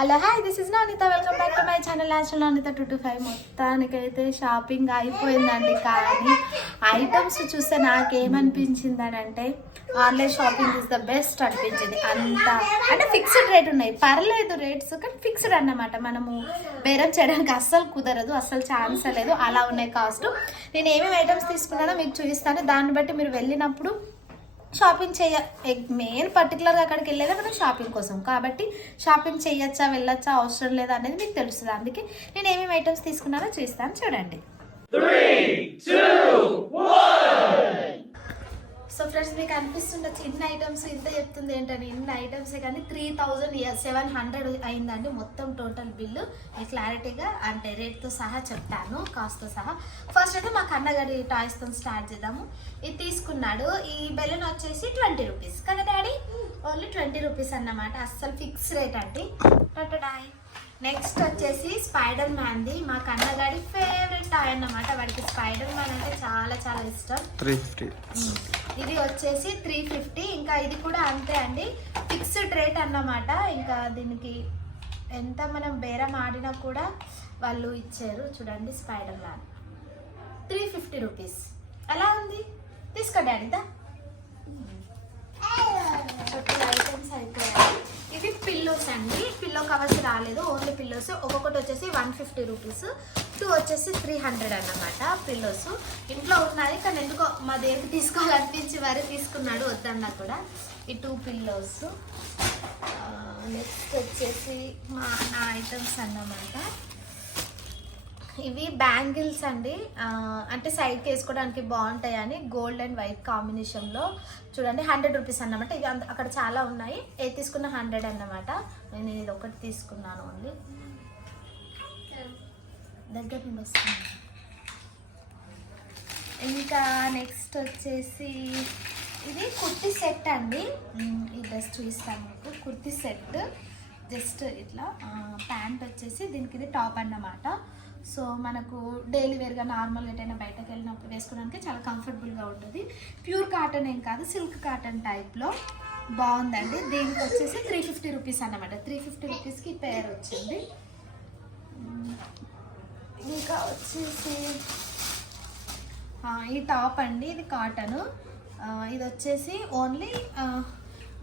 Hello hi this is Nanitha welcome back to my channel natural Nanitha two two five మొత్తానికైతే shopping అయిపోయిందండి. కానీ items చూస్తే నాకేమనిపించింది అని అంటే online shopping is the best అనిపించింది. అంత అంటే ఫిక్స్డ్ రేట్ ఉన్నాయి. పర్లేదు రేట్స్ కానీ ఫిక్స్డ్ అన్నమాట. మనము బేరం చేయడానికి అస్సలు కుదరదు. అస్సలు ఛాన్స్ లేదు. అలా ఉన్నాయి కాస్ట్ నేను ఏమేమి ఐటమ్స్ తీసుకున్నానో మీకు చూపిస్తాను. దాన్ని బట్టి మీరు వెళ్ళినప్పుడు షాపింగ్ చేయ మెయిన్ పర్టికులర్గా అక్కడికి వెళ్ళేదే మనం షాపింగ్ కోసం. కాబట్టి షాపింగ్ చేయొచ్చా వెళ్ళొచ్చా అవసరం లేదా అనేది మీకు తెలుస్తుంది. అందుకే నేను ఏమేమి ఐటమ్స్ తీసుకున్నానో చూస్తాను. చూడండి. సో ఫ్రెండ్స్ మీకు అనిపిస్తుండొచ్చు ఇన్ని ఐటమ్స్ ఇంత చెప్తుంది ఏంటని? ఇన్ని ఐటమ్స్ కానీ త్రీ థౌజండ్ సెవెన్ హండ్రెడ్ అయిందండి మొత్తం టోటల్ బిల్లు క్లారిటీగా అంటే రేట్తో సహా చెప్తాను కాస్ట్తో సహా. ఫస్ట్ అయితే మా కన్నగారి టాయ్స్తో స్టార్ట్ చేద్దాము. ఇది తీసుకున్నాడు. ఈ బెలూన్ వచ్చేసి ట్వంటీ రూపీస్ కదా డాడీ? ఓన్లీ ట్వంటీ రూపీస్ అన్నమాట. అస్సలు ఫిక్స్ రేట్ అండి. డాయ్ నెక్స్ట్ వచ్చేసి స్పైడర్ మ్యాన్ది మా కన్నగాడి టాయ్ అన్నమాట వాడికి స్పైడర్ మ్యాన్ అంటే చాలా చాలా ఇష్టం. Three fifty. ఇది వచ్చేసి త్రీ ఫిఫ్టీ. ఇంకా ఇది కూడా అంతే అండి. ఫిక్స్డ్ రేట్ అన్నమాట. ఇంకా దీనికి ఎంత మనం బేరం ఆడినా కూడా వాళ్ళు ఇచ్చారు. చూడండి Spider Man three fifty rupees. ఎలా ఉంది? తీసుకో డాడీదా ఐటమ్స్ అయిపోయాయి. ఇవి పిల్లోస్ అండి. పిల్లో కవర్స్ రాలేదు. Only pillows. ఒక్కొక్కటి వచ్చేసి వన్ ఫిఫ్టీ రూపీస్. టూ వచ్చేసి త్రీ హండ్రెడ్ అన్నమాట పిల్లోస్ ఇంట్లో ఉన్నాయి కానీ ఎందుకో మా దేవుడు తీసుకోవాలనిపించి వరే తీసుకున్నాడు వద్దన్నా కూడా. ఈ టూ పిల్లోస్ నెక్స్ట్ వచ్చేసి మా నా ఐటమ్స్ అన్నమాట. ఇవి బ్యాంగిల్స్ అండి. అంటే సైడ్కి వేసుకోవడానికి బాగుంటాయని గోల్డ్ అండ్ వైట్ కాంబినేషన్లో చూడండి హండ్రెడ్ రూపీస్ అన్నమాట. ఇవి అంత- అక్కడ చాలా ఉన్నాయి. ఏ తీసుకున్న హండ్రెడ్ అన్నమాట. నేను ఇది ఒకటి తీసుకున్నాను ఓన్లీ దగ్గర నుండి వస్తుంది ఇంకా నెక్స్ట్ వచ్చేసి ఇది కుర్తీ సెట్ అండి. ఈ డ్రెస్ చూపిస్తాను మీకు. కుర్తీ సెట్ జస్ట్ ఇట్లా ప్యాంట్ వచ్చేసి దీనికి ఇది టాప్ అన్నమాట. సో మనకు డైలీ వేర్గా నార్మల్గా ఎటైనా బయటకు వెళ్ళినప్పుడు వేసుకోవడానికి చాలా కంఫర్టబుల్గా ఉంటుంది. ప్యూర్ కాటన్ ఏం కాదు సిల్క్ కాటన్ టైప్లో బాగుందండి. దీనికి వచ్చేసి త్రీ ఫిఫ్టీ రూపీస్ అన్నమాట. త్రీ ఫిఫ్టీ రూపీస్కి పేర్ వచ్చింది. ఇంకా వచ్చేసి ఈ టాప్ అండి ఇది కాటన్. ఇది వచ్చేసి only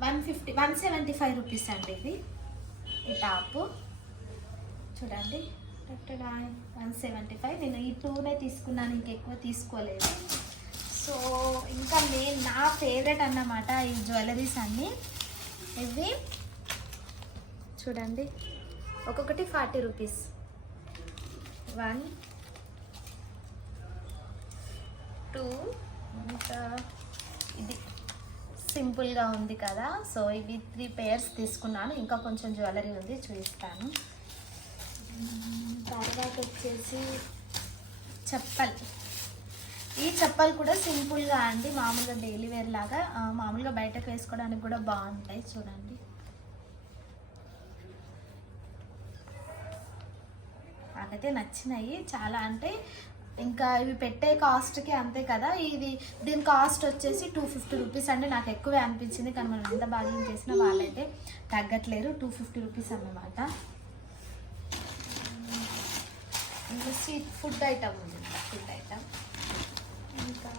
one fifty one seventy five rupees అండి ఇది ఈ టాప్. చూడండి. One seventy five. నేను ఈ టూనే తీసుకున్నాను ఇంకెక్కువ తీసుకోలేదు. సో ఇంకా నేను నా ఫేవరెట్ అన్నమాట ఈ జ్యువెలరీస్ అన్నీ. ఇవి చూడండి. ఒక్కొక్కటి ఫార్టీ రూపీస్. వన్ టూ ఇంకా ఇది సింపుల్గా ఉంది కదా. సో ఇవి త్రీ పేర్స్ తీసుకున్నాను. ఇంకా కొంచెం జ్యువెలరీ ఉంది చూపిస్తాను. తర్వాత వచ్చేసి చెప్పల్. ఈ చెప్పలు కూడా సింపుల్గా అండి మామూలుగా డైలీ వేర్ లాగా. మామూలుగా బయటకు వేసుకోవడానికి కూడా బాగుంటాయి చూడండి. నాకైతే నచ్చినాయి. చాలా అంటే ఇంకా ఇవి పెట్టే కాస్ట్కి అంతే కదా. ఇది దీని కాస్ట్ వచ్చేసి టూ ఫిఫ్టీ రూపీస్ అంటే నాకు ఎక్కువే అనిపించింది. కానీ మనం ఎంత బార్గెన్ చేసినా వాళ్ళైతే తగ్గట్లేరు. టూ ఫిఫ్టీ రూపీస్ అన్నమాట. ఇంకా స్వీట్ ఫుడ్ ఐటమ్ ఉంది. ఫుడ్ ఐటమ్ ఇంకా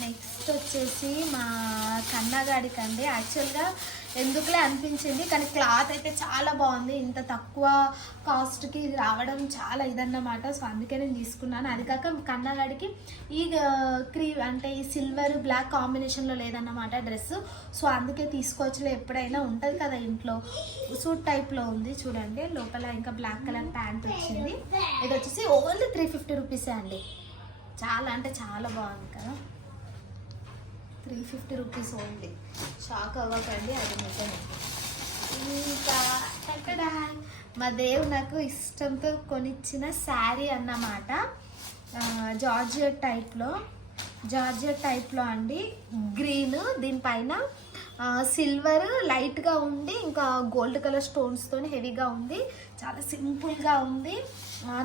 నెక్స్ట్ వచ్చేసి మా కన్నగాడికి అండి యాక్చువల్గా ఎందుకులే అనిపించింది కానీ క్లాత్ అయితే చాలా బాగుంది. ఇంత తక్కువ కాస్ట్కి రావడం చాలా ఇదన్నమాట. సో అందుకే నేను తీసుకున్నాను. అది కాక కన్నగాడికి ఈ క్రీ అంటే ఈ సిల్వర్ బ్లాక్ కాంబినేషన్లో లేదన్నమాట డ్రెస్ సో అందుకే తీసుకోవచ్చులే. ఎప్పుడైనా ఉంటుంది కదా ఇంట్లో. సూట్ టైప్లో ఉంది చూడండి. లోపల ఇంకా బ్లాక్ కలర్ ప్యాంట్ వచ్చింది. ఇది వచ్చేసి ఓన్లీ త్రీ ఫిఫ్టీ రూపీసే అండి. చాలా అంటే చాలా బాగుంది కదా. Three fifty rupees only. Shock అవ్వకండి అది నిజమే. ఇంకా ఎక్కడ మా దేవు నాకు ఇష్టంతో కొనిచ్చిన శారీ అన్నమాట. జార్జియట్ టైప్లో. జార్జియట్ టైప్లో అండి. గ్రీన్ దీనిపైన సిల్వర్ లైట్గా ఉండి ఇంకా గోల్డ్ కలర్ స్టోన్స్తో హెవీగా ఉంది. చాలా సింపుల్గా ఉంది.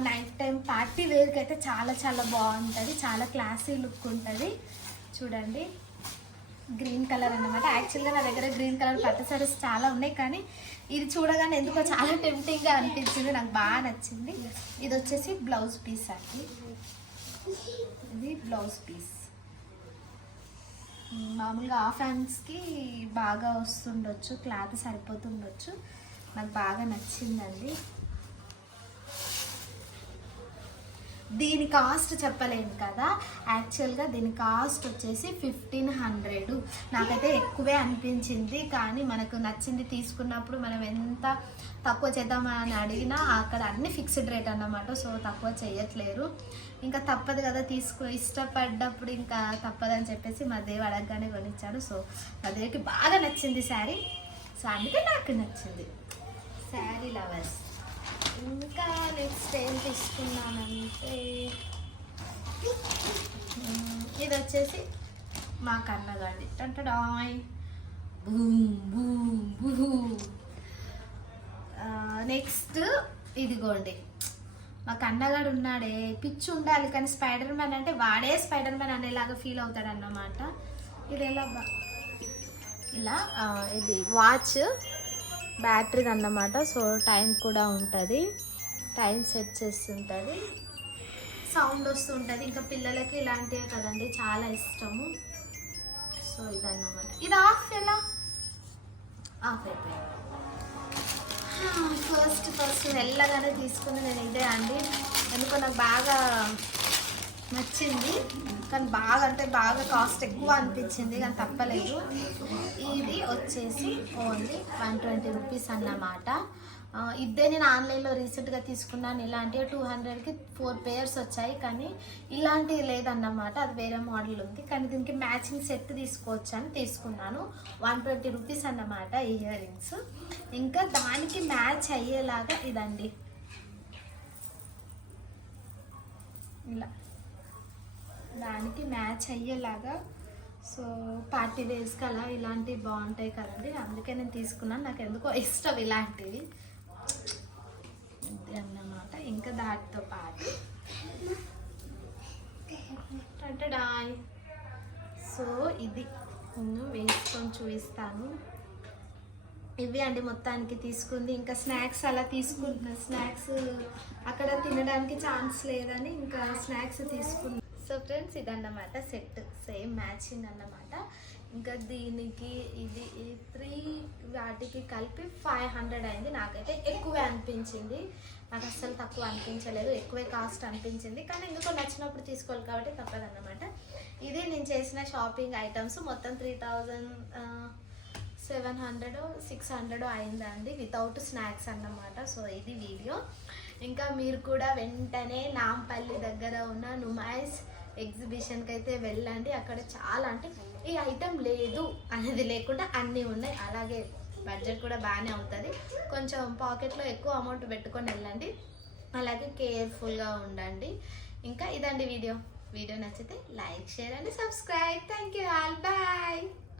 నైట్ టైం పార్టీ వేర్కి అయితే చాలా చాలా బాగుంటుంది. చాలా క్లాసీ లుక్ ఉంటుంది. చూడండి. గ్రీన్ కలర్ అన్నమాట. యాక్చువల్గా నా దగ్గర గ్రీన్ కలర్ పట్టు సారీస్ చాలా ఉన్నాయి కానీ ఇది చూడగానే ఎందుకో చాలా టెంప్టింగ్గా అనిపించింది. నాకు బాగా నచ్చింది. ఇది వచ్చేసి బ్లౌజ్ పీస్ అండి. ఇది బ్లౌజ్ పీస్ మామూలుగా ఆఫ్ హ్యాండ్స్కి బాగా వస్తుండొచ్చు క్లాత్ సరిపోతుండొచ్చు. నాకు బాగా నచ్చిందండి. దీని కాస్ట్ చెప్పలేను కదా. యాక్చువల్గా దీని కాస్ట్ వచ్చేసి ఫిఫ్టీన్ హండ్రెడ్ నాకైతే ఎక్కువే అనిపించింది కానీ మనకు నచ్చింది తీసుకున్నప్పుడు మనం ఎంత తక్కువ చేద్దామని అడిగినా అక్కడ అన్ని ఫిక్స్డ్ రేట్ అన్నమాట సో తక్కువ చేయట్లేరు. ఇంకా తప్పదు కదా తీసుకు ఇష్టపడ్డప్పుడు ఇంకా తప్పదని చెప్పేసి మా దేవు అడగగానే కొనిచ్చాడు. సో మా దేవికి బాగా నచ్చింది శారీ. సో అందుకే నాకు నచ్చింది. శారీ లవర్స్. ఏం తీసుకున్నానంటే ఇది వచ్చేసి మా కన్నగాడి టంటడాయ్. బూమ్ బూమ్ భూ నెక్స్ట్ ఇదిగోండి. మా కన్నగాడు ఉన్నాడే. పిచ్చి ఉండాలి కానీ స్పైడర్ మ్యాన్ అంటే వాడే స్పైడర్ మ్యాన్ అనేలాగా ఫీల్ అవుతాడు అన్నమాట ఇది ఎలా బా- ఇలా ఇది వాచ్ బ్యాటరీ అన్నమాట సో టైం కూడా ఉంటుంది. టైం సెట్ చేస్తుంటుంది. సౌండ్ వస్తుంటుంది. ఇంకా పిల్లలకి ఇలాంటివే కదండి చాలా ఇష్టము. సో ఇదన్నమాట. ఇది ఆఫ్ ఎలా? ఆఫ్ అయిపోయింది. ఫస్ట్ ఫస్ట్ వెళ్ళగానే తీసుకుంది నేను ఇదే అండి. ఎందుకో నాకు బాగా నచ్చింది. కానీ బాగా అంటే బాగా కాస్ట్ ఎక్కువ అనిపించింది కానీ తప్పలేదు. ఇది వచ్చేసి ఓన్లీ వన్ ట్వంటీ రూపీస్ అన్నమాట. ఇదే నేను ఆన్లైన్లో రీసెంట్గా తీసుకున్నాను. ఇలాంటివి టూ హండ్రెడ్కి ఫోర్ పేయర్స్ వచ్చాయి కానీ ఇలాంటివి లేదన్నమాట. అది వేరే మోడల్ ఉంది. కానీ దీనికి మ్యాచింగ్ సెట్ తీసుకోవచ్చు అని తీసుకున్నాను. వన్ ట్వంటీ రూపీస్ అన్నమాట ఇయర్ రింగ్స్. ఇంకా దానికి మ్యాచ్ అయ్యేలాగా ఇదండి. ఇలా. దానికి మ్యాచ్ అయ్యేలాగా. సో పార్టీ వేస్కి అలా ఇలాంటివి బాగుంటాయి కదండి. అందుకే నేను తీసుకున్నాను. నాకు ఎందుకో ఇష్టం ఇలాంటివి. ఇది అన్నమాట. ఇంకా దాటితో పాటు సో ఇది నేను వేసుకొని చూపిస్తాను. ఇవి అండి మొత్తానికి తీసుకుంది. ఇంకా స్నాక్స్ అలా తీసుకుంటున్నా. స్నాక్స్ అక్కడ తినడానికి ఛాన్స్ లేదని ఇంకా స్నాక్స్ తీసుకున్నా. సో ఫ్రెండ్స్ ఇదన్నమాట సెట్. మ్యాచింగ్ అన్నమాట. ఇంకా దీనికి ఇది ఈ త్రీ వాటికి కలిపి ఫైవ్ హండ్రెడ్ అయింది. నాకైతే ఎక్కువే అనిపించింది. నాకు అస్సలు తక్కువ అనిపించలేదు. ఎక్కువే కాస్ట్ అనిపించింది. కానీ ఎందుకో నచ్చినప్పుడు తీసుకోవాలి కాబట్టి తప్పదన్నమాట. ఇది నేను చేసిన షాపింగ్ ఐటమ్స్ మొత్తం three thousand seven hundred six hundred అయిందండి. వితౌట్ స్నాక్స్ అన్నమాట. సో ఇది వీడియో ఇంకా మీరు కూడా వెంటనే నాంపల్లి దగ్గర ఉన్న నుమాయిస్ ఎగ్జిబిషన్కి అయితే వెళ్ళండి. అక్కడ చాలా అంటే ఈ ఐటెం లేదు అనేది లేకుండా అన్నీ ఉన్నాయి. అలాగే బడ్జెట్ కూడా బాగానే అవుతుంది. కొంచెం పాకెట్లో ఎక్కువ అమౌంట్ పెట్టుకొని వెళ్ళండి. అలాగే కేర్ఫుల్గా ఉండండి. ఇంకా ఇదండి వీడియో. వీడియో నచ్చితే like share and subscribe. Thank you all. Bye.